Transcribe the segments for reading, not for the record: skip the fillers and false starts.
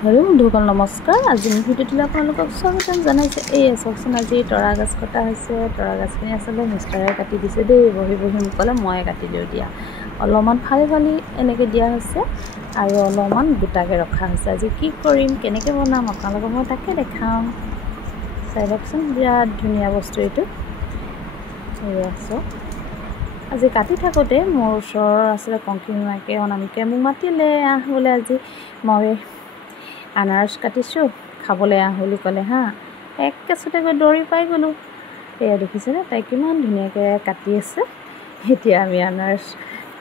Hello' বন্ধুসকল নমস্কাৰ। আজি ভিডিঅ'টোলৈ আপোনালোকক স্বাগতম জনাইছে। এই চাওকচোন, আজি তৰা গাছ কটা হৈছে। তৰা গাছখিনি আচলতে মিষ্টাৰে কাটি দিছে দেই। বহি মোক ক'লে মই কাটি দিওঁ দিয়া। অলপমান ফালি ফালি এনেকৈ দিয়া হৈছে আৰু অলপমান গোটাকৈ ৰখা হৈছে। আজি কি কৰিম, কেনেকৈ বনাম আপোনালোকক মই তাকে দেখাম। চাই লওকচোন, বিৰাট ধুনীয়া বস্তু এইটো। এয়া চাওক, আজি কাটি থাকোঁতে মোৰ ওচৰৰ আছিলে কংকিনী মাকে অনামিকাই মোক মাতিলে, আহ বোলে আজি মই আনাৰস কাটিছোঁ, খাবলৈ আহ বুলি ক'লে হা। একেচতে গৈ দৌৰি পাই গ'লোঁ। এয়া দেখিছেনে তাই কিমান ধুনীয়াকৈ কাটি আছে। এতিয়া আমি আনাৰস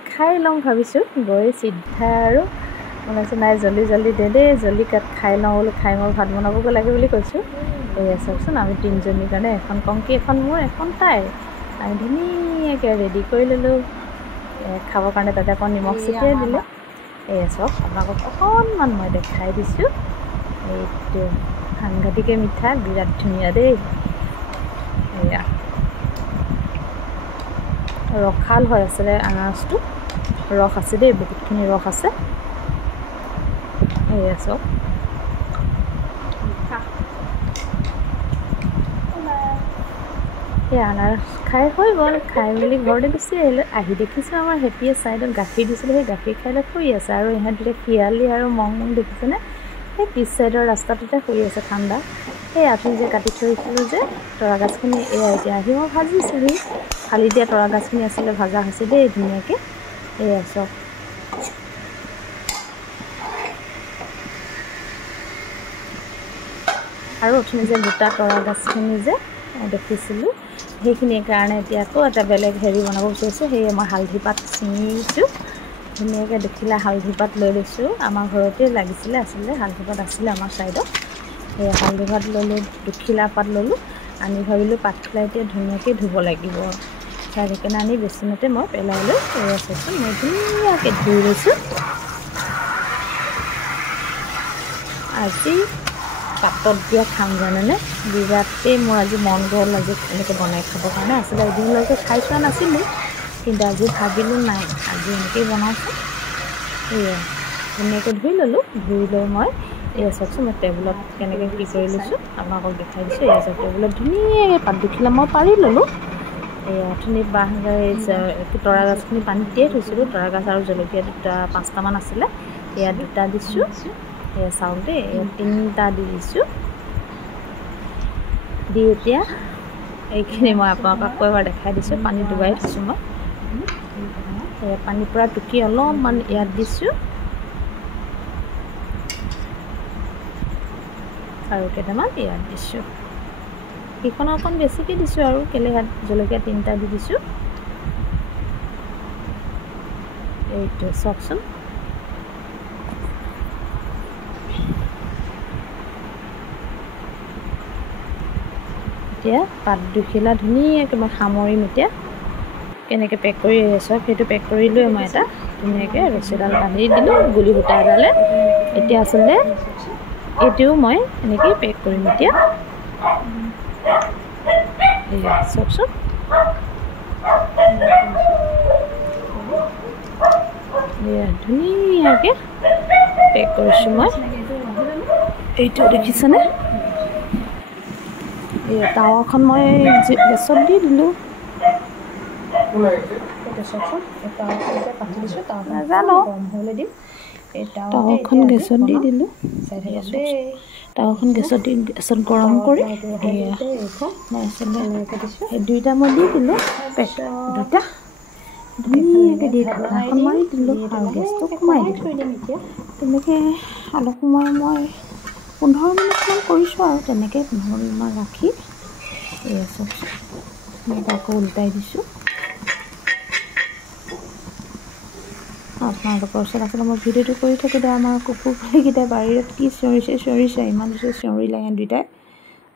খাই লওঁ ভাবিছোঁ। গৈ চিধা আৰু ওলাইছোঁ, নাই জল্দি জল্দি দেই জল্দি খাই লওঁ বোলো। খাই মই ভাত বনাবগৈ লাগে বুলি কৈছোঁ। এয়া চাওকচোন, আমি তিনিজনীৰ কাৰণে এখন কংকি, এখন মোৰ, এখন তাইৰ। আমি ধুনীয়াকৈ ৰেডি কৰি ল'লোঁ খাবৰ কাৰণে। তাতে অকণ নিমখ ছটিয়াই দিলে। এয়া চাওক, আপোনালোকক অকণমান মই দেখাই দিছোঁ। এইটো সাংঘাতিকে মিঠা, বিৰাট ধুনীয়া দেই। এয়া ৰসাল হৈ আছিলে আনাৰসটো, ৰস আছে দেই, বহুতখিনি ৰস আছে। এয়া চাওক, সেই আনাৰস খাই হৈ গ'ল। খাই মেলি ঘৰতে গুচি আহিলোঁ। আহি দেখিছোঁ আমাৰ হেপীয়ে ছাইডত গাখীৰ দিছিলোঁ, সেই গাখীৰ খাই লৈ শুই আছে। আৰু ইহঁত দুটা শিয়ালি আৰু মং দেখিছেনে, সেই পিছ চাইডৰ ৰাস্তাটোতে শুই আছে ঠাণ্ডা। সেই আমি যে কাটি থৈছিলোঁ যে তৰা গাছখিনি, এয়া এতিয়া আহি মই ভাজিছোঁহি। ফালি দিয়া তৰা গাছখিনি আছিলে, ভাজা হৈছে দেই ধুনীয়াকৈ। এয়া চাওক, আৰু অথনি যে গোটা তৰা গাছখিনি যে দেখিছিলোঁ, সেইখিনিৰ কাৰণে এতিয়া আকৌ এটা বেলেগ হেৰি বনাব বিচাৰিছোঁ। সেয়ে মই হালধি পাত ছিঙিছোঁ ধুনীয়াকৈ। দেখিলে হালধি পাত লৈ লৈছোঁ, আমাৰ ঘৰতে লাগিছিলে আচলতে হালধি পাত আছিলে আমাৰ ছাইডত। সেই হালধি পাত ল'লোঁ, দুখিলা পাত ল'লোঁ, আনি ভাবিলোঁ পাতখিলা এতিয়া ধুনীয়াকৈ ধুব লাগিব। সেইকাৰণে আনি বেচিনতে মই পেলাই লৈ এয়া চাইছোঁ, মই ধুনীয়াকৈ ধুই লৈছোঁ। আজি পাতত দিয়া খাম জানেনে, বিৰাটেই মোৰ আজি মন গ'ল আজি এনেকৈ বনাই খাবৰ কাৰণে। আচলতে এদিনলৈকে খাই চোৱা নাছিলোঁ, কিন্তু আজি ভাবিলোঁ নাই আজি এনেকৈয়ে বনাওঁচোন। এয়া ধুনীয়াকৈ ধুই ল'লোঁ। ধুই লৈ মই এয়া চাওকচোন, মই টেবুলত কেনেকৈ কি কৰি লৈছোঁ আপোনালোকক দেখাই দিছোঁ। এয়া চাওক, টেবুলত ধুনীয়াকৈ পাত দুখিলা মই পাৰি ল'লোঁ। এয়া অথনি তৰা গাছখিনি পানীত তিয়াই থৈছিলোঁ। তৰা গাছ আৰু জলকীয়া 5টামান আছিলে, এয়া 2টা দিছোঁ। এয়া চাউল দেই, এয়া 3টা দি দিছোঁ। দি এতিয়া এইখিনি মই আপোনালোকক আকৌ এবাৰ দেখাই দিছোঁ। পানী ডুবাই থৈছোঁ মই। এয়া পানীৰ পৰা টুকি অলপমান ইয়াত দিছোঁ, আৰু কেইটামান ইয়াত দিছোঁ। সেইখন অকণ বেছিকৈ দিছোঁ আৰু কেলৈ ইয়াত জলকীয়া 3টা দি দিছোঁ। এইটো চাওকচোন, এতিয়া পাত দুখিলা ধুনীয়াকৈ মই সামৰিম। এতিয়া কেনেকৈ পেক কৰি চাওক, সেইটো পেক কৰি লৈ মই এটা ধুনীয়াকৈ ৰছী এডাল বান্ধি দিলোঁ, গুলি সূতা এডালে। এতিয়া আচলতে এইটোও মই এনেকৈ পেক কৰিম। এতিয়া এয়া চাওকচোন, এয়া ধুনীয়াকৈ পেক কৰিছোঁ মই। এইটো দেখিছেনে, এই টাৱাখন মই গেছত দি দিলোঁ। নাজানো, টাৱাখন গেছত দি দিলোঁ। টাৱাখন গেছত গৰম কৰি এয়া মই আচলতে সেই 2টা মই দি দিলোঁ, পেক 2টা ধুনীয়াকৈ দি ঢাকনাখন মাৰি দিলোঁ আৰু গেছটো কমাই দিলোঁ। তেনেকৈ অলপ সময় মই 15 মিনিটমান কৰিছোঁ আৰু তেনেকৈ 15 মিনিটমান ৰাখি এয়া চাওকচোন, মই আকৌ উল্টাই দিছোঁ। আপোনালোকৰ ওচৰত আচলতে মই ভিডিঅ'টো কৰি থাকোঁতে আমাৰ কুকুৰ পোৱালিকেইটাই বাৰীত কি চিঞৰিছে, ইমান জোৰে চিঞৰিলে সিহঁত দুটাই।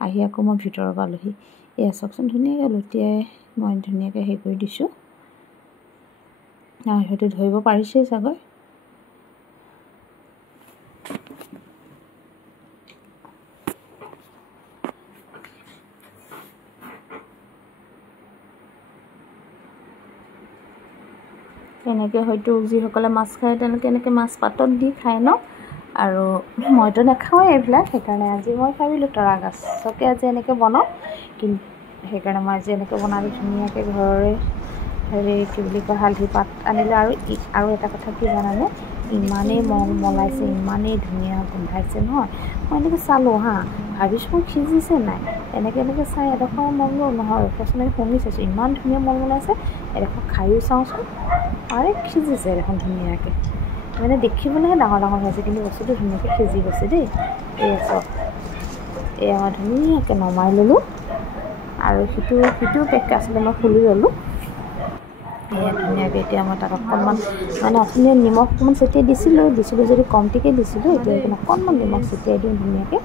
আহি আকৌ মই ভিতৰৰ পালোহি। এয়া চাওকচোন, ধুনীয়াকৈ লুটিয়াই মই ধুনীয়াকৈ হেৰি কৰি দিছোঁ। হয়তো ধৰিব পাৰিছেই চাগৈ। এনেকৈ হয়তো যিসকলে মাছ খায় তেওঁলোকে এনেকৈ মাছ পাতত দি খায় ন। আৰু মইতো নাখাওঁৱে এইবিলাক, সেইকাৰণে আজি মই ভাবিলোঁ তৰা গাছকে আজি এনেকৈ বনাওঁ। কিন্তু সেইকাৰণে মই আজি এনেকৈ বনালোঁ ধুনীয়াকৈ ঘৰৰে কি বুলি কয় হালধি পাত আনিলোঁ। আৰু এটা কথা কি জানানে, ইমানেই মলাইছে, ইমানেই ধুনীয়া গোন্ধাইছে নহয়। মই এনেকৈ চালোঁ ভাবিছোঁ মই সিজিছে নাই, এনেকৈ চাই এডোখৰ মই বোলো নহয় ৰখচোন শুনি চাইছোঁ, ইমান ধুনীয়া মলাইছে। এডোখৰ খায়ো চাওঁচোন, আৰে সিজিছে দেখোন ধুনীয়াকৈ, মানে দেখিবলৈহে ডাঙৰ হৈছে, কিন্তু বস্তুটো ধুনীয়াকৈ সিজি গৈছে দেই। এয়া চাওক, এয়া মই ধুনীয়াকৈ নমাই ল'লোঁ। আৰু সিটো পেক আছিলে মই খুলি ল'লোঁ। এয়া ধুনীয়াকৈ এতিয়া মই তাত অকণমান মানে অথনি নিমখ অকণমান ছটিয়াই দিছিলোঁ যদি কমটিকৈ দিছিলোঁ, এতিয়া এইখিনি অকণমান নিমখ ছটিয়াই দিওঁ ধুনীয়াকৈ।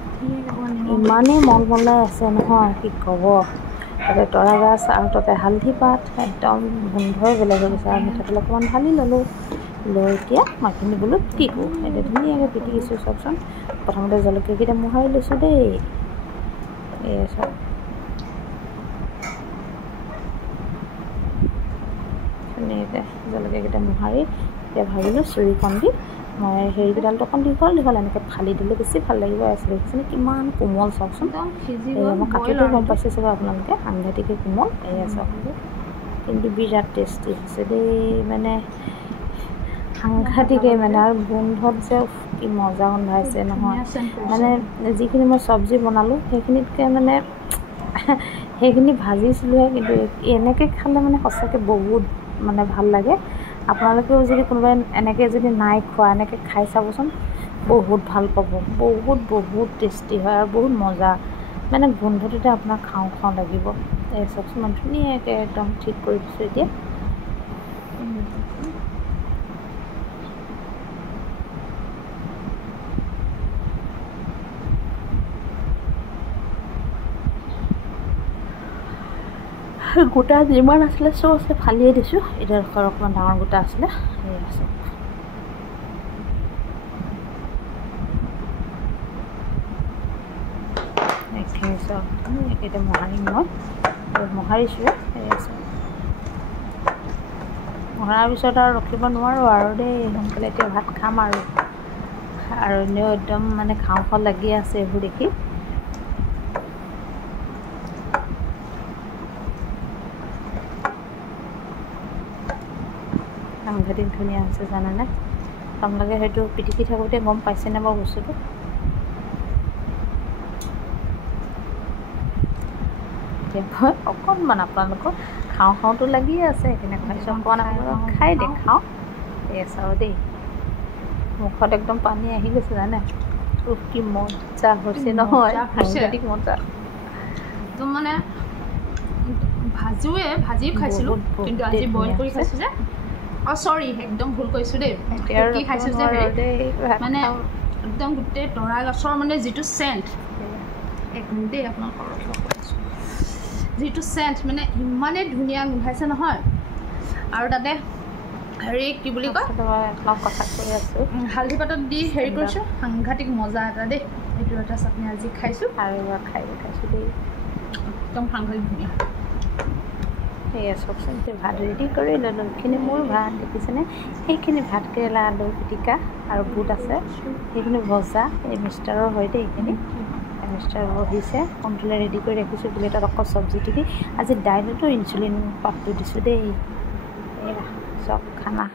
ইমানেই মলমলাই আছে নহয় কি ক'ব। তাতে তৰা গাছ আৰু তাতে হালধি পাত, একদম গোন্ধই বেলেগ হৈ গৈছে। আৰু মিঠাতেল অকণমান ঢালি ল'লোঁ। লৈ এতিয়া মাখিনি বোলো পিটিকোঁ। এতিয়া ধুনীয়াকৈ পিটিকিছোঁ চাওকচোন। প্ৰথমতে জলকীয়াকেইটা মোহাৰি লৈছোঁ দেই। এয়া চাওক, ধুনীয়াকৈ জলকীয়াকেইটা মোহাৰি এতিয়া ভাবিলোঁ চুৰিকণ দি মই হেৰিকেইডালটো অকণ দীঘল এনেকৈ ফালি দিলে বেছি ভাল লাগিব। দেখিছেনে কিমান কোমল চাওকচোন। মই কাটোতে গম পাইছে চাগে আপোনালোকে, সাংঘাতিকে কোমল। এয়া চাওক, কিন্তু বিৰাট টেষ্টি হৈছে দেই, মানে সাংঘাতিকে মানে। আৰু গোন্ধত যে কি মজা গোন্ধাইছে নহয়। মানে যিখিনি মই চব্জি বনালোঁ সেইখিনিতকৈ মানে সেইখিনি ভাজিছিলোঁহে, কিন্তু এনেকৈ খালে মানে সঁচাকৈ বহুত মানে ভাল লাগে। আপোনালোকেও যদি কোনোবাই এনেকৈ যদি নাই খোৱা, এনেকৈ খাই চাবচোন, বহুত ভাল পাব। বহুত টেষ্টি হয় আৰু বহুত মজা, মানে গোন্ধটোতে আপোনাৰ খাওঁ লাগিব। এই চাওকচোন মই ধুনীয়াকৈ একদম ঠিক কৰি দিছোঁ এতিয়া। গোটা যিমান আছিলে চব ফালিয়ে দিছোঁ। এতিয়া অকণমান ডাঙৰ গোটা আছিলে, সেই আছে। এইখিনি চব এতিয়া মোহাৰিম মই, মোহাৰিছোঁ। সেই আছে, মোহাৰাৰ পিছত আৰু ৰখিব নোৱাৰোঁ আৰু দেই, সোনকালে এতিয়া ভাত খাম আৰু এনেও একদম মানে খাওঁ লাগি আছে এইবোৰ দেখি। সাংঘাতিক ধুনীয়া হৈছে জানেনে। আপোনালোকে হয়তো পিটিকি থাকোঁতে গম পাইছেনে বাৰু বস্তুটো। এতিয়া মই অকণমান আপোনালোকক খাওঁতো লাগিয়ে আছে, সেইখিনি ভাবিছোঁ অকণমান আপোনালোকক খাই দেখাওঁ। এই চাওঁ দেই, মুখত একদম পানী আহি গৈছে জানে। কি মজা হৈছে নহয়, সাংঘাতিক মজা। একদম মানে ভাজিও খাইছিলোঁ, কিন্তু আজি বইল কৰি খাইছোঁ যে। চৰি, একদম ভুল কৈছোঁ দেই। কি খাইছোঁ যে মানে একদম গোটেই তৰা গছৰ মানে যিটো চেণ্ট, এক মিনিট দেই আপোনালোকৰ কৈছোঁ, যিটো চেণ্ট মানে ইমানেই ধুনীয়া গোন্ধাইছে নহয়। আৰু তাতে হেৰি কি বুলি কয়, কথা কৈ আছোঁ, হালধি পাতত দি হেৰি কৰিছোঁ, সাংঘাতিক মজা এটা দেই। এইটো এটা চাটনি আজি খাইছোঁ আৰু এবাৰ খাইছোঁ দেই, একদম সাংঘাতিক ধুনীয়া। সেয়া চাওকচোন, এতিয়া ভাত ৰেডি কৰি ল'লোঁ। এইখিনি মোৰ ভাত দেখিছেনে, সেইখিনি ভাত কেৰেলা আলু পিটিকা আৰু বুট আছে, সেইখিনি ভজা। এই মিষ্টাৰৰ হয় দেই, এইখিনি মিষ্টাৰ বহিছে, সোনকালে ৰেডি কৰি ৰাখিছোঁ বুলি তাত অকল চব্জিটো দি। আজি দাইলতো ইনচুলিন পাতটো দিছোঁ দেই। এয়া চব খানা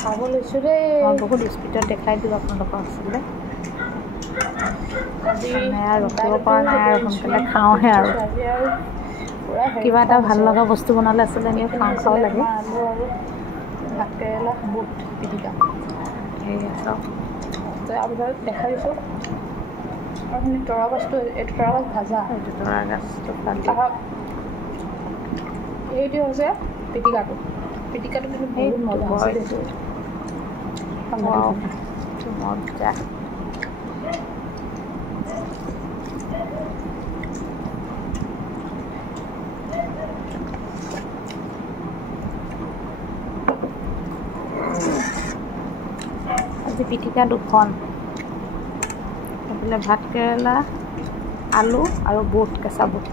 খাব লৈছোঁ দেই। মই বহুত স্পীডত দেখাই দিওঁ আপোনালোকক আচলতে, আৰু ৰখিব পৰা নাই আৰু সোনকালে খাওঁহে। আৰু কিবা এটা ভাল লগা বস্তু বনালে আচলতে এনেও খাওঁ লাগে। আলু আৰু ভাত কেৰেলা বুট পিটিকা, সেয়া চাওক, আপোনালোকক দেখাই দিছোঁ। আৰু সেইখিনি তৰা গাছটো, এইটো তৰা গাছ ভাজা, এইটো তৰা গাছটো ভাজি, এইটো হৈছে পিটিকাটো কিন্তু বহুত মজা হৈছে। মজা। আজি পিটিকা দুখন, এইফালে ভাত কেৰেলা আলু আৰু বুট, কেঁচা বুট,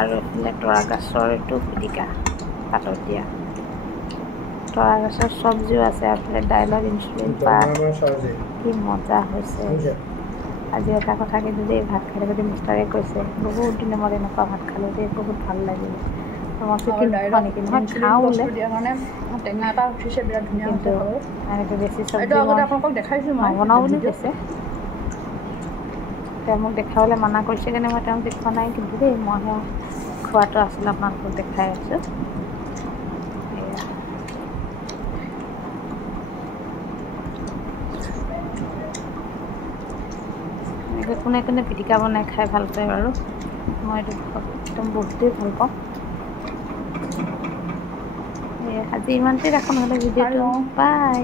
আৰু এইফালে তৰা গাছৰ এইটো পিটিকা পাতত দিয়া। তৰা গছৰ চব্জিও আছে, এইফালে দাইলত ইনচুলিন পাত, কি মজা হৈছে আজি এটা কথা কিন্তু দেই ভাত খালে যদি মিষ্টাৰে কৈছে বহুত দিনৰ মূৰত এনেকুৱা ভাত খালোঁ দেই বহুত ভাল লাগিলে মই চিকেন খোৱা নেকি নহয় খাওঁ বোলে টেঙা এটা উঠিছে বিৰাট ধুনীয়া কিন্তু এনেকৈ বেছি চব্জি আপোনালোকক দেখাইছোঁ মই নবনাওঁ বুলি কৈছে তেওঁ মোক দেখাবলৈ মানা কৰিছে কাৰণে মই তেওঁক দেখুওৱা নাই কিন্তু দেই মইহে খোৱাটো আছিলে আপোনালোকক দেখাই আছোঁ এনেকৈ কোনে কোনে পিটিকা বনাই খাই ভাল পায় বাৰু মই এইটো একদম বহুতেই ভাল পাওঁ আজি ইমানতে ৰাখোঁ নহ'লে ভিডিঅ'টো বাই